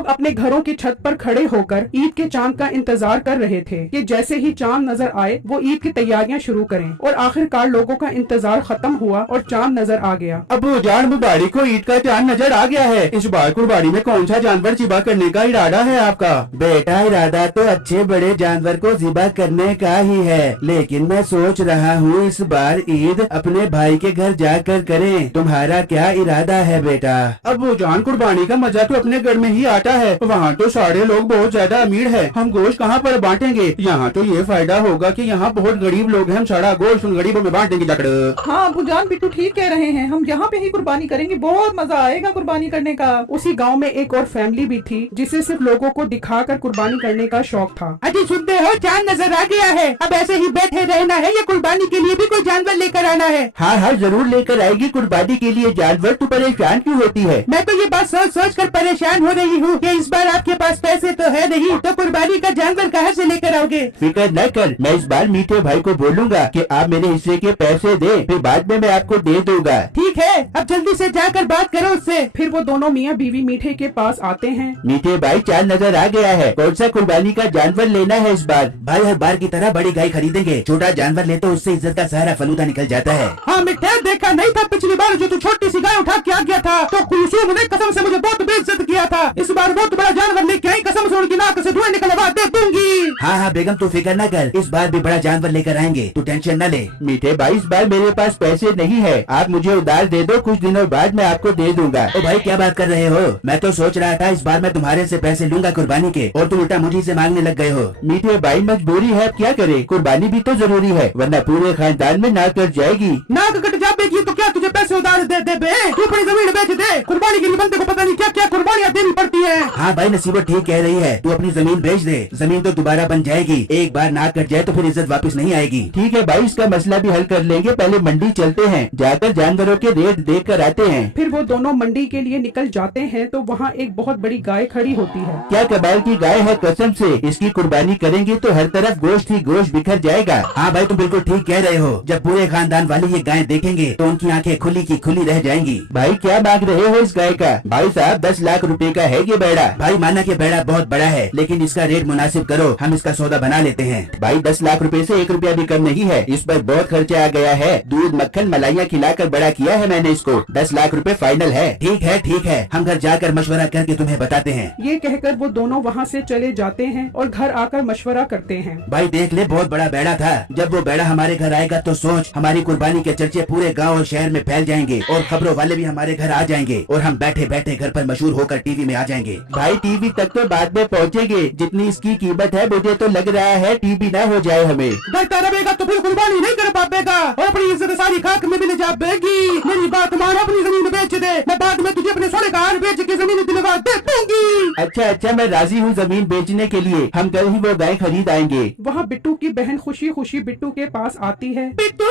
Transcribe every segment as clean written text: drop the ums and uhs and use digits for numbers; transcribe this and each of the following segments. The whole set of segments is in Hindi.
लोग अपने घरों की छत पर खड़े होकर ईद के चांद का इंतजार कर रहे थे कि जैसे ही चांद नजर आए वो ईद की तैयारियां शुरू करें। और आखिरकार लोगों का इंतजार खत्म हुआ और चांद नजर आ गया। अबू जान मुबारक को ईद का चांद नजर आ गया है। इस बार कुर्बानी में कौन सा जानवर ज़िबा करने का इरादा है आपका? बेटा इरादा तो अच्छे बड़े जानवर को ज़िबा करने का ही है, लेकिन मैं सोच रहा हूँ इस बार ईद अपने भाई के घर जाकर करें। तुम्हारा क्या इरादा है बेटा? अबू जान कुर्बानी का मजा तो अपने घर में ही आता है। वहाँ तो सारे लोग बहुत ज्यादा अमीर है, हम गोश्त कहाँ पर बांटेंगे? यहाँ तो ये फायदा होगा कि यहाँ बहुत गरीब लोग हैं, हम सारा गोश्त उन गरीबों में बांटेंगे जाकर। हाँ अबू जान बिट्टू ठीक कह रहे हैं, हम यहाँ पे ही कुर्बानी करेंगे, बहुत मजा आएगा कुर्बानी करने का। उसी गांव में एक और फैमिली भी थी जिसे सिर्फ लोगों को दिखाकर कुर्बानी करने का शौक था। अजी सुनते हो, चांद नजर आ गया है, अब ऐसे ही बैठे रहना है या कुर्बानी के लिए भी कोई जानवर लेकर आना है? हाँ हाँ जरूर लेकर आएगी कुर्बानी के लिए जानवर। तू परेशान क्यों होती है? मैं तो ये बात सोच सोच कर परेशान हो रही हूँ कि इस बार आपके पास पैसे तो है नहीं, तो कुर्बानी का जानवर कहाँ से लेकर आओगे? फिक्र न कर, मैं इस बार मीठे भाई को बोलूँगा कि आप मेरे हिस्से के पैसे दे, फिर बाद में मैं आपको दे दूंगा। ठीक है, अब जल्दी से जाकर बात करो उससे। फिर वो दोनों मियाँ बीवी मीठे के पास आते हैं। मीठे भाई चांद नजर आ गया है, कौन सा कुर्बानी का जानवर लेना है इस बार? भाई हर बार की तरह बड़ी गाय खरीदेंगे, छोटा जानवर ले तो उससे इज्जत का सारा फलूदा निकल जाता है। हाँ मिठे, देखा नहीं था पिछली बार जो तू छोटी सी गाय उठा के आ गया था तो कुलसूम ने कसम से मुझे बहुत बेइज्जत किया था। इस बार बहुत बड़ा जानवर लेके आई, कसम से उनकी नाक से धुआं निकलवा दे दूंगी। हाँ हाँ बेगम तू फिक्र न कर, इस बार भी बड़ा जानवर लेकर आएंगे, तू टेंशन न ले। मीठे भाई इस बार मेरे पास पैसे नहीं है, आप मुझे उधार दे दो, कुछ दिनों बाद मैं आपको दे दूंगा। ओ भाई क्या बात कर रहे हो? मैं तो सोच रहा था इस बार मैं तुम्हारे से पैसे लूंगा कुर्बानी के, और तुम उल्टा मुझे से मांगने लग गए हो। मीठे भाई मजबूरी है, अब क्या करे, कुर्बानी भी तो जरूरी है, वरना पूरे खानदान में नाक कट जाएगी। नाक कट जाएगी तो क्या तुझे पैसे उधार दे दे बे? तू अपनी जमीन बेच दे, कुर्बानी के लिए बंदे को पता नहीं क्या क्या कुर्बानियाँ देनी पड़ती है। हाँ भाई नसीबत ठीक कह रही है, तू अपनी जमीन बेच दे, जमीन तो दोबारा बन जाएगी, एक बार नाक कट जाए तो फिर इज्जत वापस नहीं आएगी। ठीक है भाई, इसका मसला भी हल कर लेंगे, पहले मंडी चलते हैं, जाकर जानवरों के रेट देख कर आते हैं। फिर वो दोनों मंडी के लिए निकल जाते हैं तो वहाँ एक बहुत बड़ी गाय खड़ी होती है। क्या कमाल की गाय है, कसम से इसकी कुर्बानी करेंगे तो हर तरफ गोश्त ही गोश्त बिखर जाएगा। हाँ भाई तुम बिल्कुल ठीक कह रहे हो, जब पूरे खानदान वाले ये गाय देखेंगे तो उनकी आंखें खुली की खुली रह जाएंगी। भाई क्या मांग रहे हो इस गाय का? भाई साहब 10 लाख रुपए का है ये बेड़ा। भाई माना कि बेड़ा बहुत बड़ा है, लेकिन इसका रेट मुनासिब करो, हम इसका सौदा बना लेते हैं। भाई 10 लाख रुपए से 1 रुपया भी कम नहीं है, इस पर बहुत खर्चा आ गया है, दूध मक्खन मलाइयाँ खिलाकर बड़ा किया है मैंने इसको, 10 लाख रुपए फाइनल है। ठीक है, हम घर जाकर मशवरा करके तुम्हें बताते हैं। ये कहकर वो दोनों वहाँ से चले जाते हैं और घर आकर मशवरा करते हैं। भाई देख ले, बहुत बड़ा बेड़ा था, जब वो बेड़ा हमारे घर आएगा तो सोच, हमारी कुर्बानी के चर्चे पूरे गांव और शहर में फैल जाएंगे और खबरों वाले भी हमारे घर आ जाएंगे और हम बैठे बैठे घर पर मशहूर होकर टीवी में आ जाएंगे। भाई टीवी तक तो बाद में पहुँचेंगे, जितनी इसकी कीमत है मुझे तो लग रहा है टीवी न हो जाए हमें। डरता रहेगा तो फिर कुर्बानी नहीं कर पाएगा और अपनी इज्जत सारी खाक में भी ले जा बेगी। मेरी बात मान, अपनी जमीन बेच दे, मैं बाद में तुझे अपने सोने का हार बेच के जमीन दिलवा दे दूंगी। अच्छा मैं राजी हूँ जमीन बेचने के लिए, हम कल ही वो गाय खरीद आएंगे। वहाँ बिट्टू की बहन खुशी खुशी बिट्टू के पास आती है। बिट्टू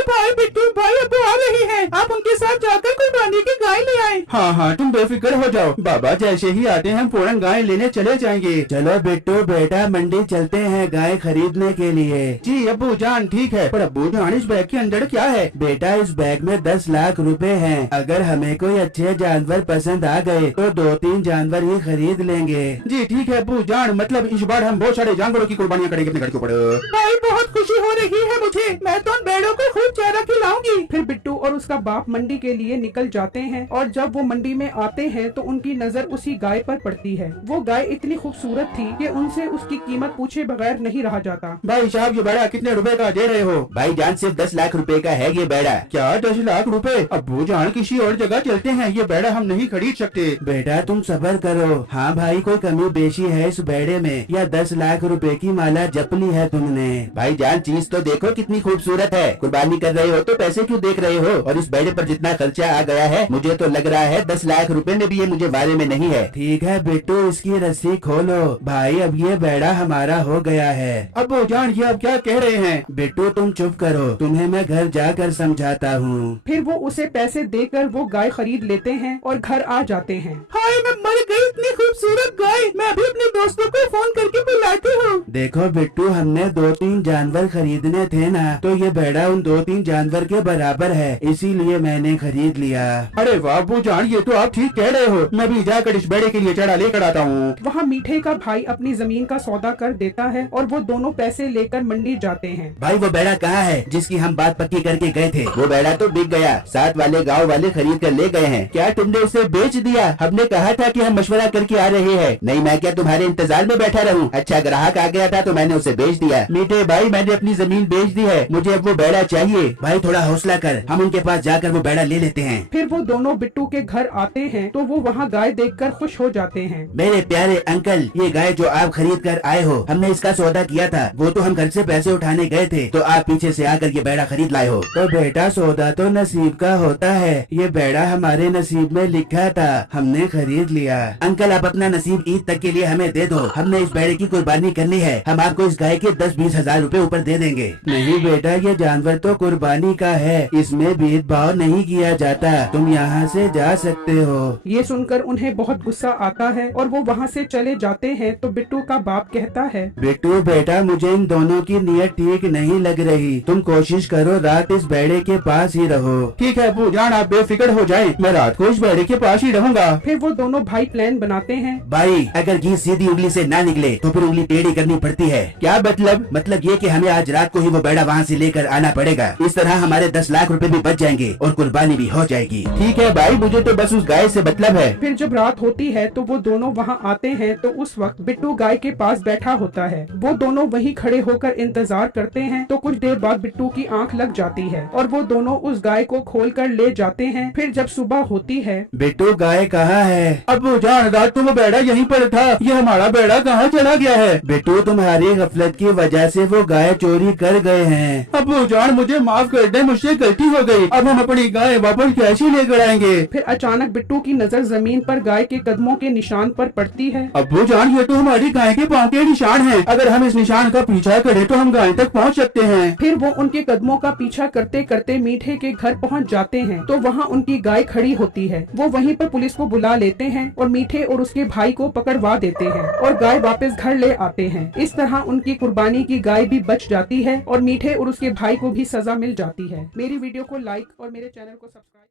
भाई अब आ रही है, आप उनके साथ जाकर कुर्बानी की गाय ले आए। हाँ तुम बेफिक्र हो जाओ, बाबा जैसे ही आते हैं हम फौरन गाय लेने चले जाएंगे। चलो बिट्टू बेटा मंडी चलते हैं गाय खरीदने के लिए। जी अब्बू जान ठीक है, पर अब्बू जान इस बैग के अंदर क्या है? बेटा इस बैग में 10 लाख रुपए हैं, अगर हमें कोई अच्छे जानवर पसंद आ गए तो 2-3 जानवर ही खरीद लेंगे। जी ठीक है अब्बू जान, मतलब इस बार हम बहुत सारे जानवरों की कुर्बानियाँ करेंगे अपने घर के ऊपर। भाई बहुत खुशी हो रही है मुझे, मैं तो उन भेड़ों को खूब चारा खिलाऊंगी। फिर बिट्टू और उसका बाप मंडी के लिए निकल जाते हैं और जब वो मंडी में आते हैं तो उनकी नजर उसी गाय पर पड़ती है। वो गाय इतनी खूबसूरत थी कि उनसे उसकी कीमत पूछे बगैर नहीं रहा जाता। भाई साहब ये बेड़ा कितने रुपए का दे रहे हो? भाई जान सिर्फ 10 लाख रुपए का है ये बेड़ा। क्या 10 लाख रुपए? अब्बू जान किसी और जगह चलते हैं, ये बेड़ा हम नहीं खरीद सकते। बेटा तुम सब्र करो। हाँ भाई कोई कमी बेशी है इस बेड़े में, या 10 लाख रुपए की माला जप ली है तुमने? भाई जान चीज तो देखो कितनी खूबसूरत है, कुर्बानी कर रहे हो तो पैसे क्यों देख रहे हो? और इस बेड़े पर जितना खर्चा आ गया है मुझे तो लग रहा है 10 लाख रुपए में भी ये मुझे बारे में नहीं है। ठीक है बिट्टू इसकी रस्सी खोलो। भाई अब ये बेड़ा हमारा हो गया है। अब्बू जान ये अब क्या कह रहे हैं? बिट्टू तुम चुप करो, तुम्हें मैं घर जाकर समझाता हूँ। फिर वो उसे पैसे देकर वो गाय खरीद लेते हैं और घर आ जाते हैं। हाय मैं मर गई, इतनी खूबसूरत गाय, मैं अभी अपने दोस्तों को फोन करके बुलाती हूँ। देखो बिट्टू हमने 2-3 जानवर खरीदने थे ना, तो ये भेड़ा उन 2-3 जानवर के बराबर है, इसीलिए मैंने खरीद लिया। अरे वाह अब्बू जान, ये तो आप ठीक कह रहे हो। मैं भी जाकर इस भेड़े के लिए चढ़ा लेकर आता हूँ। वहाँ मीठे का भाई अपनी जमीन का सौदा कर देता है और वो दोनों पैसे लेकर मंडी जाते हैं। भाई वो भेड़ा कहाँ है जिसकी हम बात पक्की करके गए थे? वो भेड़ा तो बिक गया, साथ वाले गांव वाले खरीद कर ले गए हैं। क्या तुमने उसे बेच दिया? हमने कहा था कि हम मशवरा करके आ रहे हैं। नहीं, मैं क्या तुम्हारे इंतजार में बैठा रहूं? अच्छा ग्राहक आ गया था तो मैंने उसे बेच दिया। मीठे भाई मैंने अपनी जमीन बेच दी है, मुझे अब वो भेड़ा चाहिए। भाई थोड़ा हौसला कर, हम उनके पास जाकर वो भेड़ा ले लेते हैं। फिर वो दोनों बिट्टू के घर आते हैं तो वो वहाँ गाय देखकर खुश हो जाते हैं। मेरे प्यारे अंकल, ये गाय जो आप खरीद कर आए हो, हमने इसका सौदा किया था। वो तो हम घर से पैसे उठाने गए थे तो आप पीछे से आकर ये भेड़ा खरीद लाए हो। तो बेटा सौदा तो नसीब का होता है, ये भेड़ा हमारे नसीब में लिखा था, हमने खरीद लिया। अंकल आप अपना नसीब ईद तक के लिए हमें दे दो, हमने इस भेड़े की कुर्बानी करनी है। हम आपको इस गाय के 10-20 हजार रूपए ऊपर दे देंगे। नहीं बेटा, ये जानवर तो कुर्बानी का है, इसमें भेदभाव नहीं किया जाता, तुम यहाँ से जा सकते हो। ये सुनकर उन्हें बहुत गुस्सा आता है और वो वहाँ से चले जाते हैं तो बिट्टू का बाप कहता है, बिट्टू बेटा मुझे इन दोनों की नीयत ठीक नहीं लग रही, तुम कोशिश करो रात इस भेड़े के पास ही रहो। ठीक है अब्बू जान, आप बेफिक्र हो जाएं, मैं रात को इस भेड़े के पास ही रहूंगा। फिर वो दोनों भाई प्लान बनाते हैं। भाई अगर घी सीधी उंगली से ना निकले तो फिर उंगली टेढ़ी करनी पड़ती है। क्या मतलब? मतलब ये कि हमें आज रात को ही वो भेड़ा वहाँ से लेकर आना पड़ेगा। इस तरह हमारे 10 लाख रुपए भी बच जाएंगे और कुर्बानी भी हो जाएगी। ठीक है भाई, मुझे तो बस उस गाय से मतलब है। फिर जब रात होती है तो वो दोनों वहाँ आते हैं तो उस वक्त बिट्टू गाय के पास बैठा होता है। वो दोनों वहीं खड़े होकर इंतजार करते हैं तो कुछ देर बाद बिट्टू की आंख लग जाती है और वो दोनों उस गाय को खोलकर ले जाते हैं। फिर जब सुबह होती है, बिट्टू गाय कहाँ है? अब्बू जान रात को वो भेड़ा यहीं पर था, ये हमारा भेड़ा कहाँ चला गया है? बिट्टू तुम्हारी गफलत की वजह से वो गाय चोरी कर गए हैं। अब्बू जान मुझे माफ कर दे, मुझसे गलती हो गई। अब हम अपनी गाय वापस कैसे लेकर आएंगे? फिर अचानक बिट्टू की नजर जमीन पर गाय के कदमों के निशान पर पड़ती है। अब्बू जान ये तो हमारी गाय के पाँव के निशान हैं। अगर हम इस निशान का पीछा करें तो हम गाय तक पहुंच सकते हैं। फिर वो उनके कदमों का पीछा करते करते मीठे के घर पहुंच जाते हैं तो वहाँ उनकी गाय खड़ी होती है। वो वहीं पर पुलिस को बुला लेते हैं और मीठे और उसके भाई को पकड़वा देते हैं और गाय वापस घर ले आते हैं। इस तरह उनकी कुर्बानी की गाय भी बच जाती है और मीठे और उसके भाई को भी सजा मिल जाती है। मेरी वीडियो को लाइक और मेरे चैनल को सब्सक्राइब